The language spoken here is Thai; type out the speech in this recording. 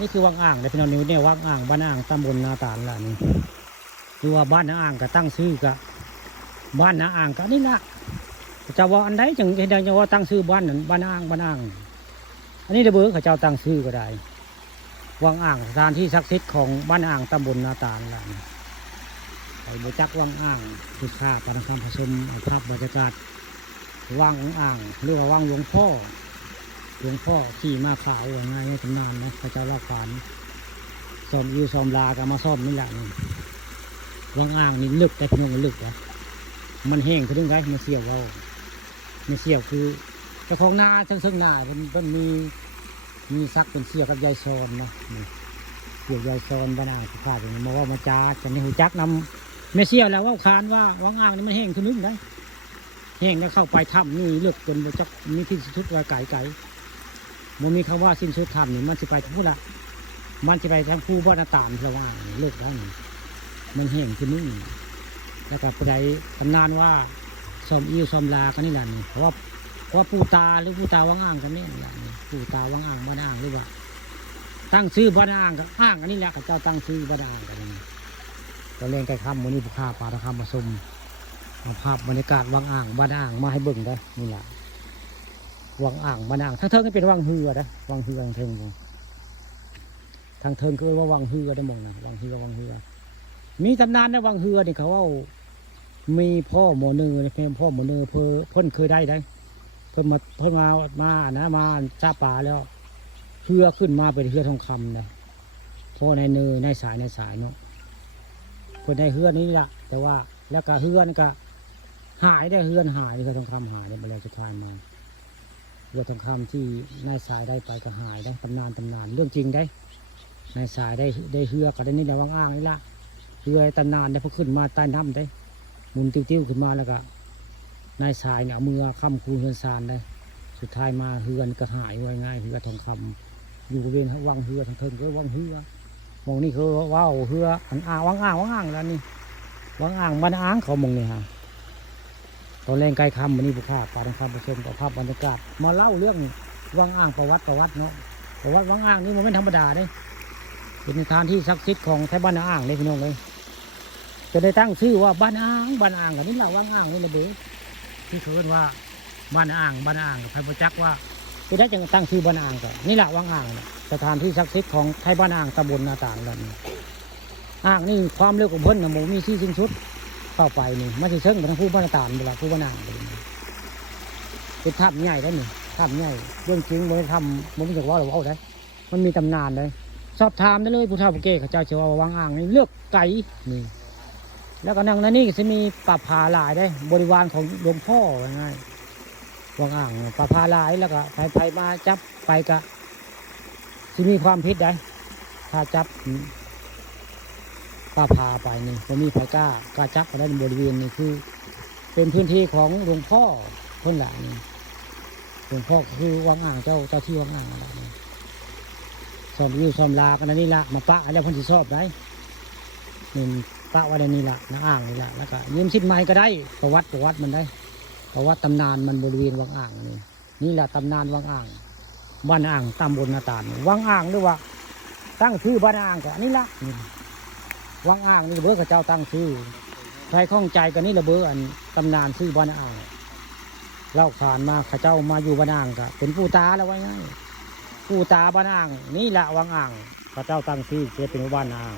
นี่คือวังอ่างในพี่น้องเนี่ยวังอ่างบ้านอ่างตำบลนาตาลล่ะนี่คือว่าบ้านนาอ่างก็ตั้งชื่อกับบ้านนาอ่างก็นี่ละจะว่าอันใดจังเห็นจะว่าตั้งชื่อบ้านนั้นบ้านอ่างบ้านอ่างอันนี้เดเบอร์เขาเจ้าตั้งชื่อก็ได้วังอ่างสถานที่ศักดิ์สิทธิ์ของบ้านอ่างตำบลนาตาลล่ะนี่ไปบจักวังอ่างคือข้าปานคำผสมภาพบรรยากาศวังอ่างหรือว่าวังหลวงพ่อขี่มาขาวง่ายในตำนานนะพระเจ้าลากขานซ้อมยูซ้อมลาก็มาซ้อมนี่แหละนี่วังอ่างนี่ลึกแต่พี่น้องลึกนะมันแห้งคือเรื่องไรมันเสียวเรามันเสียวคือเจ้าของนาซึ่งนาเป็นมีซักเป็นเสียวกับยายซอนเนาะเสียวยายซอนบ้านอ่างสุขาเป็นมาว่ามาจ้าจะในหูจักนำไม่เสียวแล้วว่าคานว่าวังอ่างนี่มันแห้งคือนึงได้แห้งแล้วเข้าไปถ้ำนี่เลือกจนจักมีที่สุดว่าไก่มันมีคำว่าสิ้นสุดธรรมนี่มันจะไปทั้งพูดละมันจะไปทั้งผู้บ้านตามระว่างเลิกทั้งมันแห้งคือนึ่งแล้วก็ไปตำนานว่าซอมอิวซอมลากันนี่แหละนี่เพราะว่าปู่ตาหรือปู่ตาวังอ่างกันนี่แหละนี่ปู่ตาวังอ่างบ้านอ่างหรือว่าตั้งชื่อบ้านอ่างกับอ่างกันนี่แหละเขาเจ้าตั้งชื่อบ้านอ่างกันนี่ก็เล่นไก่ข้ามวันนี้ผู้ฆ่าปลาตะคำมาชมเอาภาพบรรยากาศวังอ่างบ้านอ่างมาให้เบิ่งได้นี่แหละวังอ่างบ้านอ่างทั้งเทิงก็เป็นวังเฮือนะวังเฮือทางเทิงทางเทิงคือว่าวังเฮือได้หมดนะวังเฮือมีตำนานในวังเฮือนี่เขาว่ามีพ่อโมเนอร์ในเพลงพ่อโมเนอร์เพิ่นเคยได้เพิ่นมานะมาจ้าป่าแล้วเฮือขึ้นมาเป็นเฮือทองคำนะพ่อในเนอในสายเนาะเพิ่นได้เฮือนี้ละแต่ว่าแล้วก็เฮือนี่ก็หายได้เฮือทองคำหายได้มาแล้วสุดท้ายมาเรือทองคำที่นายสายได้ไปก็หายได้ตำนานเรื่องจริงได้นายสายได้เฮือก็ได้นี่แหละว่างอ่างนี่ละเฮือตำนานได้พอขึ้นมาใต้น้ำได้หมุนติ้วขึ้นมาแล้วก็นายสายเนี่ยเอามือค้ำคูเฮือนซานได้สุดท้ายมาเฮือนก็หายไว้ง่ายเฮือทองคำอยู่บริเวณวังเฮือทางเทิงก็วังเฮือมองนี่คือว้าวเฮือวังอ่างแล้วนี่วังอ่างบ้านอ่างเขามองนี่ฮะตอนแรงไกลคำวันนี้ผู้ข้าปลาทางคำประชมกับภาพบรรยากาศมาเล่าเรื่องวังอ่างประวัติเนาะประวัติวังอ่างนี่มันไม่ธรรมดาเลยเป็นสถานที่ศักดิ์สิทธิ์ของไทยบ้านอ่างเลยพี่น้องเลยจะได้ตั้งชื่อว่าบ้านอ่างกับนี่แหละวังอ่างนี่เลยเด้ที่เขาเรียกว่าบ้านอ่างกับไทยประจักษ์ว่าจะได้จะตั้งชื่อบ้านอ่างกันนี่แหละวังอ่างสถานที่ศักดิ์สิทธิ์ของไทยบ้านอ่างตำบลนาตาลนั่นอ่างนี่ความเร็วของเพิ่นนะหมูมีสิ้นสุดเข้าไปนี่ไม่ใช่เชิงไปทางผู้บ้านตาลเวลาผู้บ้านอ่างเป็นถ้ำใหญ่ได้หนึ่งถ้ำใหญ่เรื่องจริงมันทำมันไม่ใช่ว่าเราเอาได้มันมีตำนานเลยสอบถามได้เลยผู้เฒ่าผู้แก่เขาเจ้าเชื่อว่าวังอ่างนี่เลือกไก่นี่แล้วก็นั่งนั่นนี่จะมีป่าผาหลายได้บริวารของหลวงพ่อง่ายวังอ่างป่าผาหลายแล้วก็ไปมาจับไปก็จะมีความผิดได้ถ้าจับป่าผาไปนี่จะมีไผกล้จับก็ได้บริเวณนี่คือเป็นพื้นที่ของหลวงพ่อคนหลายนี่หลวงพ่อคือวังอ่างเจ้าที่วังอ่างอะไรนี่ซ้อมวิวซ้อมลากันนี่ละมาปะแล้วพันธิชอบได้นี่ปะว่าในนี่ละน้าอ่างนี่ละแล้วก็ยืมชิ้นไม้ก็ได้ประวัติมันได้ประวัติตำนานมันบริเวณวังอ่างนี่แหละตำนานวังอ่างบ้านอ่างตำบลนาตาลวังอ่างหรือว่าตั้งชื่อบ้านอ่างก็นี่ละวังอ่างนี่ระเบิดกับเจ้าตั้งชื่อใครข้องใจกันนี่ระเบิดตำนานชื่อบ้านอ่างเล่าขานมาข้าเจ้ามาอยู่บ้านอ่างก็เป็นปู่ตาแล้วไว้ง่ายปู่ตาบ้านอ่างนี่แหละวังอ่างข้าเจ้าตั้งชื่อจะเป็นบ้านอ่าง